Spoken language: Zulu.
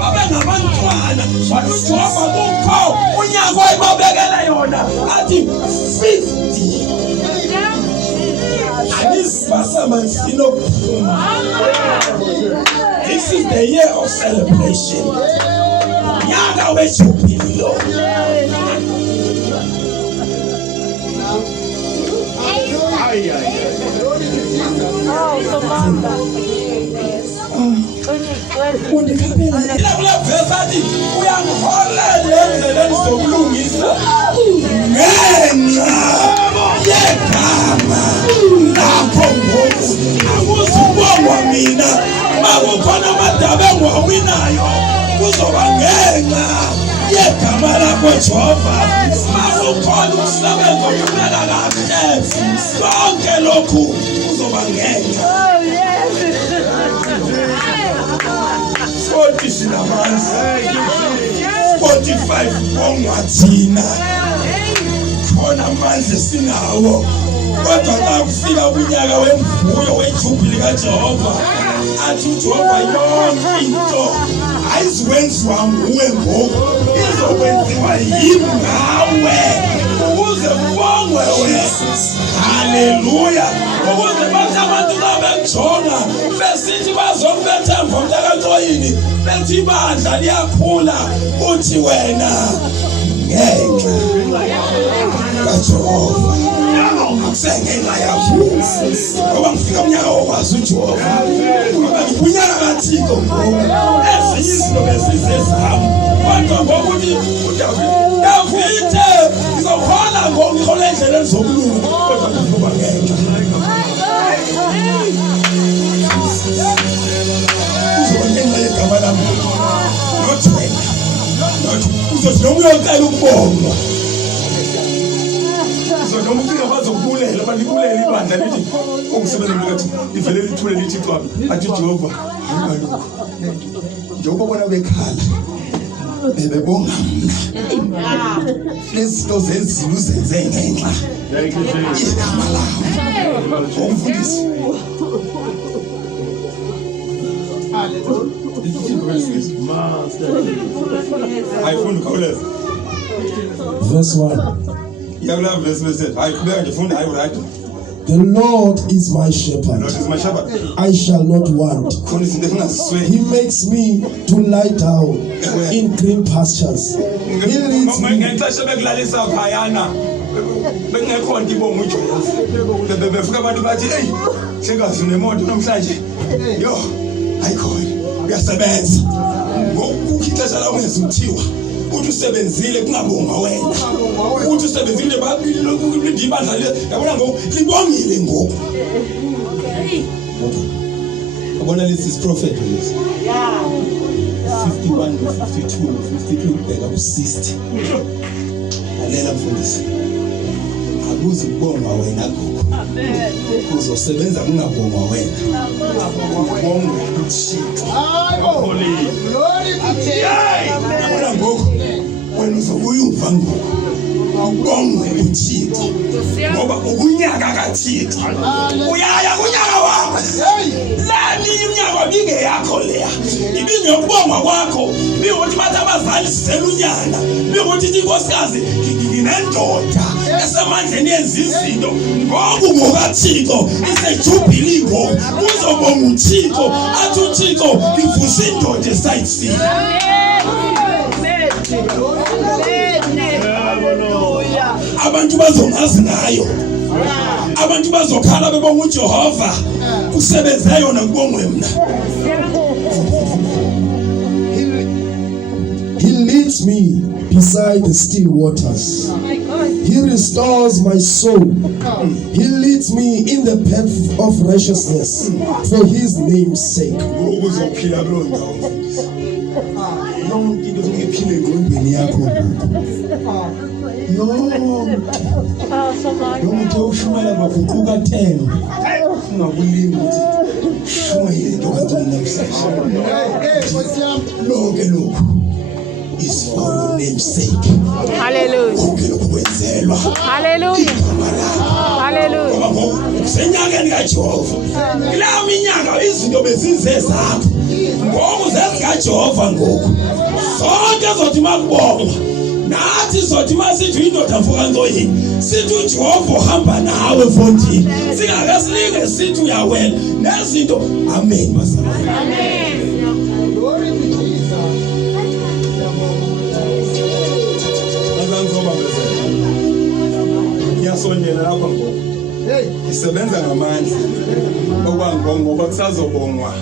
babengabantwana baluJehova kukho unyaka oyibabekele yona athi 50 This is the year of celebration. Nyaka we Jubilee. Ngenxa yegama lakho ngoku akuzubongwa mina makukhona amadabe engiwawinayo kuzoba ngenxa yegama lakho Jehova makukhona umsebenzi oqhubeka kahle konke lokhu kuzoba ngenxa 40 sinamanzi 45 ongwathina khona manje sinawo kodwa xa kufika kunyaka wemvuyo weJubilee kaJehova athi uJehova yonke into ayizwenziwa nguwe ngoku izokwenziwa yimi ngawe ukuze kubongwe wena. Haleluya. Ukuze bathi abantu xa bekujonga besithi bazokubetha emva mntakantsoyini bethi ibandla liyakhula uthi wena ngenxa kaJehova akusengenxa yakho ngoba ngifika unyaka wokwazi uJehova ngoba ngikunyaka kaThixo ngoku ezinye izinto bezizezam kodwa ngokuthi Davide ngizokhala ngoku ngikhola endleleni zobulungu kodwa kuzoba ngenxa kuzoba ngenxa yegama lami not wena uzothi noma uyocela ukubongwa noma ufika bazokubulela banibulela ibandla lithi ungisebenza ngathi ivele lithule lithi xaba athi Jehova njengoba bona bekhala bebebonga mina lezinto zezulu zenze ngenxa yegama lawo umfundisi ayifunda khawuleza verse 1. The Lord is my shepherd. I shall not want. He makes me to lie down in green pastures. He leads me. Uthi usebenzile kungabonga wena uthi usebenzile babili lokhu ibandla yabona ngoku libongile ngoku yabona lesi prophet lesi 51 52 52 bheka ku60 alela mfundisi akuzi kubonga wena gogo uzosebenza kungabonga wena ubonga uThixo holy glory to yabona ngoku wena uzobuya umva ngoku ubonge uThixo ngoba ukunyaka kaThixo uyaya kunyaka wakho lani iminyaka binge yakho leya ibingekubonga kwakho bikuthi bathi abazali sisela unyana bikuthi inkosikazi nginendoda esemandleni yenza izinto ngoku ngokaThixo iseJubilee ngoku uzobonga uThixo athi uThixo ngivusa indoda esayisini abantu bazongazi ngayo abantu bazokhala bebonga uJehova kusebenza yona kubongwe mina He leads me beside the still waters. He restores my soul. He leads me in the path of righteousness for his name's sake. Is for your name's sake. Hallelujah. Hallelujah. Hallelujah. Senyakeni kaJehova. Kula minyaka izinto bezizezapho. Ngoku zezikaJehova ngoku. Sonke zothi makubongwa. Nathi zothi masithi indoda mfoka Ntoyini. Sithi uJehova uhamba nawe mfondini. Singake silinge sithi uyawela. Nezinto amen bazalwane. Amen. Glory to Jesus. Azangoba bezela. Ngiyasondela lapha ngoku. Hey, isebenza ngamandla. Ngoba kusazobongwa.